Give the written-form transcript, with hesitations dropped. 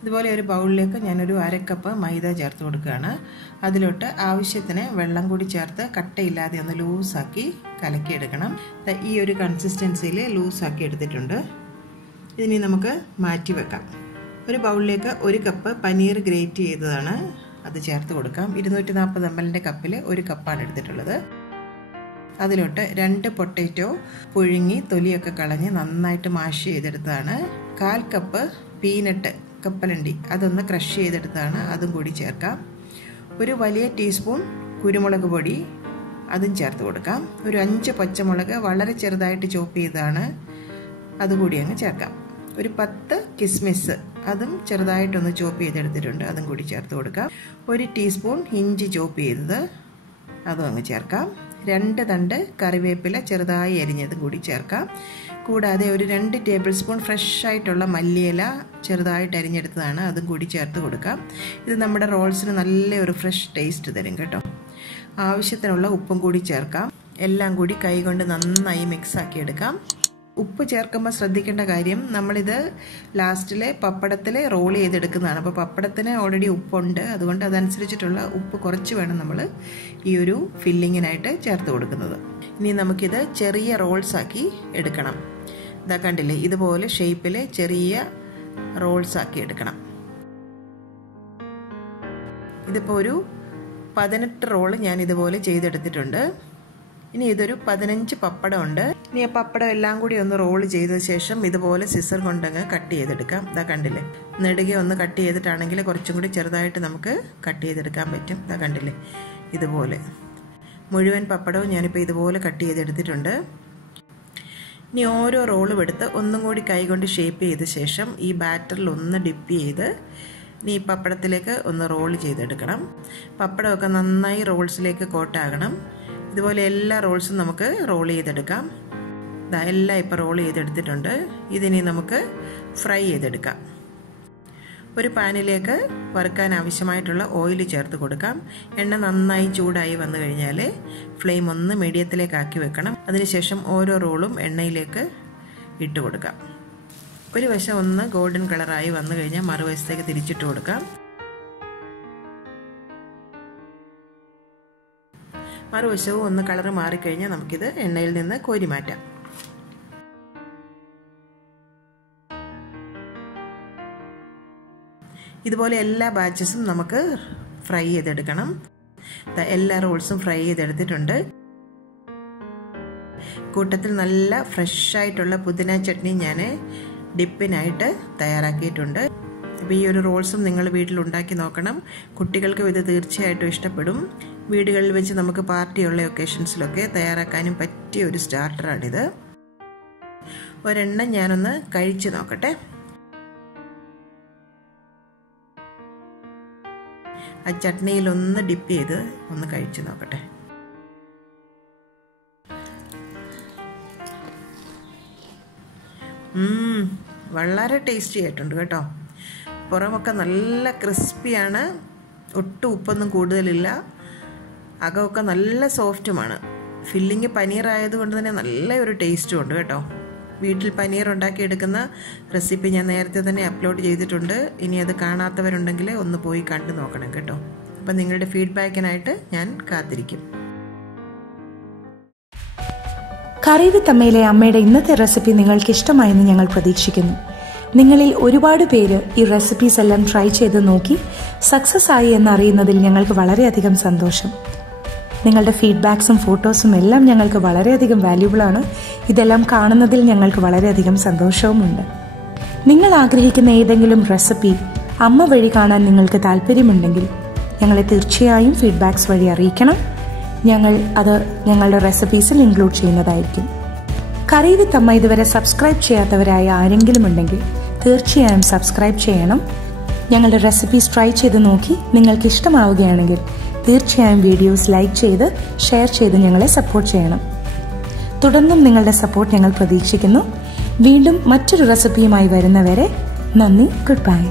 ഇതുപോലെ ഒരു ബൗളിലേക്ക് ഞാനൊരു 1/2 കപ്പ് മൈദ ചേർത്ത് കൊടുക്കുകയാണ്. അതിലോട്ട് ആവശ്യത്തിന് വെള്ളം കൂടി ചേർത്ത് കട്ടയില്ലാതെ ഒന്ന് ലൂസാക്കി കലക്കിയെടുക്കണം. ഈ ഒരു കൺസിസ്റ്റൻസിയിൽ ലൂസാക്കി എടുത്തിട്ടുണ്ട്. ഇതിനി നമുക്ക് മാറ്റി വെക്കാം. ഒരു ബൗളിലേക്ക് 1 കപ്പ് പനീർ ഗ്രേറ്റ് ചെയ്തതാണ്, അത് ചേർത്ത് കൊടുക്കാം. 240 ml കപ്പിൽ 1 കപ്പാണ് എടുത്തിട്ടുള്ളത്. അതിലോട്ട് 2 പൊട്ടാറ്റോ പുഴുങ്ങി തൊലിയൊക്കെ കളഞ്ഞ് നന്നായിട്ട് മാഷ് ചെയ്തെടുത്തതാണ്. 1/4 കപ്പ് പീനട്ട് കപ്പലണ്ടി അതൊന്ന് ക്രഷ് ചെയ്തെടുത്താണ്, അതും കൂടി ചേർക്കാം. ഒരു വലിയ ടീസ്പൂൺ കുരുമുളക് പൊടി അതും ചേർത്ത് കൊടുക്കാം. ഒരു 5 പച്ചമുളക് വളരെ ചെറുതായിട്ട് ചോപ്പ് ചെയ്തതാണ്, അതുകൂടി അങ്ങ് ചേർക്കാം. ഒരു 10 കിസ്മിസ് അതും ചെറുതായിട്ടൊന്ന് ചോപ്പ് ചെയ്തെടുത്തിട്ടുണ്ട്, അതും കൂടി ചേർത്ത് കൊടുക്കാം. 1 ടീസ്പൂൺ ഇഞ്ചി ചോപ്പ് ചെയ്തത് അതും അങ്ങ് ചേർക്കാം. 2 തണ്ട് കറിവേപ്പില ചെറുതായി അരിഞ്ഞതും കൂടി ചേർക്കാം. കൂടാതെ ഒരു 2 ടേബിൾ സ്പൂൺ ഫ്രഷ് ആയിട്ടുള്ള മല്ലിയില ചെറുതായിട്ട് അരിഞ്ഞെടുത്തതാണ്, അതും കൂടി ചേർത്ത് കൊടുക്കാം. ഇത് നമ്മുടെ റോൾസിന് നല്ലൊരു ഫ്രഷ് ടേസ്റ്റ് തരും കേട്ടോ. ആവശ്യത്തിനുള്ള ഉപ്പും കൂടി ചേർക്കാം. എല്ലാം കൂടി കൈകൊണ്ട് നന്നായി മിക്സ് ആക്കി എടുക്കാം. ഉപ്പ് ചേർക്കുമ്പോൾ ശ്രദ്ധിക്കേണ്ട കാര്യം, നമ്മളിത് ലാസ്റ്റിൽ പപ്പടത്തിൽ റോൾ ചെയ്തെടുക്കുന്നതാണ്. അപ്പോൾ പപ്പടത്തിന് ഓൾറെഡി ഉപ്പുണ്ട്, അതുകൊണ്ട് അതനുസരിച്ചിട്ടുള്ള ഉപ്പ് കുറച്ച് വേണം നമ്മൾ ഈ ഒരു ഫില്ലിങ്ങിനായിട്ട് ചേർത്ത് കൊടുക്കുന്നത്. ഇനി നമുക്കിത് ചെറിയ റോൾസ് ആക്കി എടുക്കണം. ഇതാ കണ്ടില്ലേ, ഇതുപോലെ ഷേപ്പിൽ ചെറിയ റോൾസ് ആക്കി എടുക്കണം. ഇതിപ്പോൾ ഒരു 18 റോള് ഞാൻ ഇതുപോലെ ചെയ്തെടുത്തിട്ടുണ്ട്. ഇനി ഇതൊരു 15 പപ്പടം ഉണ്ട്. ഇനി ആ പപ്പടം എല്ലാം കൂടി ഒന്ന് റോൾ ചെയ്ത ശേഷം ഇതുപോലെ സിസർ കൊണ്ടങ്ങ് കട്ട് ചെയ്തെടുക്കാം. ഇതാ കണ്ടില്ലേ, നെടുകെ ഒന്ന് കട്ട് ചെയ്തിട്ടാണെങ്കിൽ കുറച്ചും കൂടി ചെറുതായിട്ട് നമുക്ക് കട്ട് ചെയ്തെടുക്കാൻ പറ്റും. ഇതാ കണ്ടില്ലേ, ഇതുപോലെ മുഴുവൻ പപ്പടവും ഞാനിപ്പോൾ ഇതുപോലെ കട്ട് ചെയ്തെടുത്തിട്ടുണ്ട്. ഇനി ഓരോ റോളും എടുത്ത് ഒന്നും കൂടി കൈകൊണ്ട് ഷേപ്പ് ചെയ്ത ശേഷം ഈ ബാറ്ററിൽ ഒന്ന് ഡിപ്പ് ചെയ്ത് ഇനി ഈ പപ്പടത്തിലേക്ക് ഒന്ന് റോൾ ചെയ്തെടുക്കണം. പപ്പടമൊക്കെ നന്നായി റോൾസിലേക്ക് കോട്ടാകണം. ഇതുപോലെ എല്ലാ റോൾസും നമുക്ക് റോൾ ചെയ്തെടുക്കാം. എല്ലാം ഇപ്പോൾ റോൾ ചെയ്തെടുത്തിട്ടുണ്ട്. ഇതിനി നമുക്ക് ഫ്രൈ ചെയ്തെടുക്കാം. ഒരു പാനിലേക്ക് വറുക്കാൻ ആവശ്യമായിട്ടുള്ള ഓയിൽ ചേർത്ത് കൊടുക്കാം. എണ്ണ നന്നായി ചൂടായി വന്നു കഴിഞ്ഞാൽ ഫ്ലെയിം ഒന്ന് മീഡിയത്തിലേക്ക് ആക്കി വെക്കണം. അതിനുശേഷം ഓരോ റോളും എണ്ണയിലേക്ക് ഇട്ട് കൊടുക്കാം. ഒരു വശം ഒന്ന് ഗോൾഡൻ കളറായി വന്നു കഴിഞ്ഞാൽ മറുവശത്തേക്ക് തിരിച്ചിട്ട് കൊടുക്കാം. മറുവശവും ഒന്ന് കളർ മാറിക്കഴിഞ്ഞാൽ നമുക്കിത് എണ്ണയിൽ നിന്ന് കോരി മാറ്റാം. ഇതുപോലെ എല്ലാ ബാച്ചസും നമുക്ക് ഫ്രൈ ചെയ്തെടുക്കണം. എല്ലാ റോൾസും ഫ്രൈ ചെയ്തെടുത്തിട്ടുണ്ട്. കൂട്ടത്തിൽ നല്ല ഫ്രഷ് ആയിട്ടുള്ള പുതിന ചട്നി ഞാൻ ഡിപ്പിനായിട്ട് തയ്യാറാക്കിയിട്ടുണ്ട്. അപ്പോൾ ഈ ഒരു റോൾസും നിങ്ങൾ വീട്ടിൽ ഉണ്ടാക്കി നോക്കണം. കുട്ടികൾക്കും ഇത് തീർച്ചയായിട്ടും ഇഷ്ടപ്പെടും. വീടുകളിൽ വെച്ച് നമുക്ക് പാർട്ടിയുള്ള ഒക്കേഷൻസിലൊക്കെ തയ്യാറാക്കാനും പറ്റിയ ഒരു സ്റ്റാർട്ടറാണിത്. ഒരെണ്ണം ഞാനൊന്ന് കഴിച്ച് നോക്കട്ടെ. ആ ചട്നിയിലൊന്ന് ഡിപ്പ് ചെയ്ത് ഒന്ന് കഴിച്ച് നോക്കട്ടെ. വളരെ ടേസ്റ്റി ആയിട്ടുണ്ട് കേട്ടോ. പുറമൊക്കെ നല്ല ക്രിസ്പിയാണ്, ഒട്ടും ഉപ്പൊന്നും കൂടുതലില്ല, അകമൊക്കെ നല്ല സോഫ്റ്റുമാണ്. ഫില്ലിങ് പനീർ ആയതുകൊണ്ട് തന്നെ നല്ല ഒരു ടേസ്റ്റും ഉണ്ട് കേട്ടോ. വീട്ടിൽ പനീർ ഉണ്ടാക്കിയെടുക്കുന്ന റെസിപ്പി ഞാൻ നേരത്തെ തന്നെ അപ്ലോഡ് ചെയ്തിട്ടുണ്ട്. ഇനി അത് കാണാത്തവരുണ്ടെങ്കിൽ ഒന്ന് പോയി കണ്ടു നോക്കണം കേട്ടോ. അപ്പം നിങ്ങളുടെ ഫീഡ്ബാക്കിനായിട്ട് ഞാൻ കാത്തിരിക്കും. ഹെറെവിത്ത് അമ്മയിലെ അമ്മയുടെ ഇന്നത്തെ റെസിപ്പി നിങ്ങൾക്ക് ഇഷ്ടമായെന്ന് ഞങ്ങൾ പ്രതീക്ഷിക്കുന്നു. നിങ്ങളിൽ ഒരുപാട് പേര് ഈ റെസിപ്പീസ് എല്ലാം ട്രൈ ചെയ്ത് നോക്കി സക്സസ് ആയി എന്നറിയുന്നതിൽ ഞങ്ങൾക്ക് വളരെയധികം സന്തോഷം. നിങ്ങളുടെ ഫീഡ്ബാക്സും ഫോട്ടോസും എല്ലാം ഞങ്ങൾക്ക് വളരെയധികം വാല്യൂബിൾ ആണ്. ഇതെല്ലാം കാണുന്നതിൽ ഞങ്ങൾക്ക് വളരെയധികം സന്തോഷവുമുണ്ട്. നിങ്ങൾ ആഗ്രഹിക്കുന്ന ഏതെങ്കിലും റെസിപ്പി അമ്മ വഴി കാണാൻ നിങ്ങൾക്ക് താല്പര്യമുണ്ടെങ്കിൽ ഞങ്ങളെ തീർച്ചയായും ഫീഡ്ബാക്സ് വഴി അറിയിക്കണം. ഞങ്ങൾ അത് ഞങ്ങളുടെ റെസിപ്പീസിൽ ഇൻക്ലൂഡ് ചെയ്യുന്നതായിരിക്കും. ഹെറെവിത്ത് അമ്മ ഇതുവരെ സബ്സ്ക്രൈബ് ചെയ്യാത്തവരായ ആരെങ്കിലും ഉണ്ടെങ്കിൽ തീർച്ചയായും സബ്സ്ക്രൈബ് ചെയ്യണം. ഞങ്ങളുടെ റെസിപ്പീസ് ട്രൈ ചെയ്ത് നോക്കി നിങ്ങൾക്ക് ഇഷ്ടമാവുകയാണെങ്കിൽ തീർച്ചയായും വീഡിയോസ് ലൈക്ക് ചെയ്ത് ഷെയർ ചെയ്ത് ഞങ്ങളെ സപ്പോർട്ട് ചെയ്യണം. തുടർന്നും നിങ്ങളുടെ സപ്പോർട്ട് ഞങ്ങൾ പ്രതീക്ഷിക്കുന്നു. വീണ്ടും മറ്റൊരു റെസിപ്പിയുമായി വരുന്നവരെ നന്ദി. Good bye.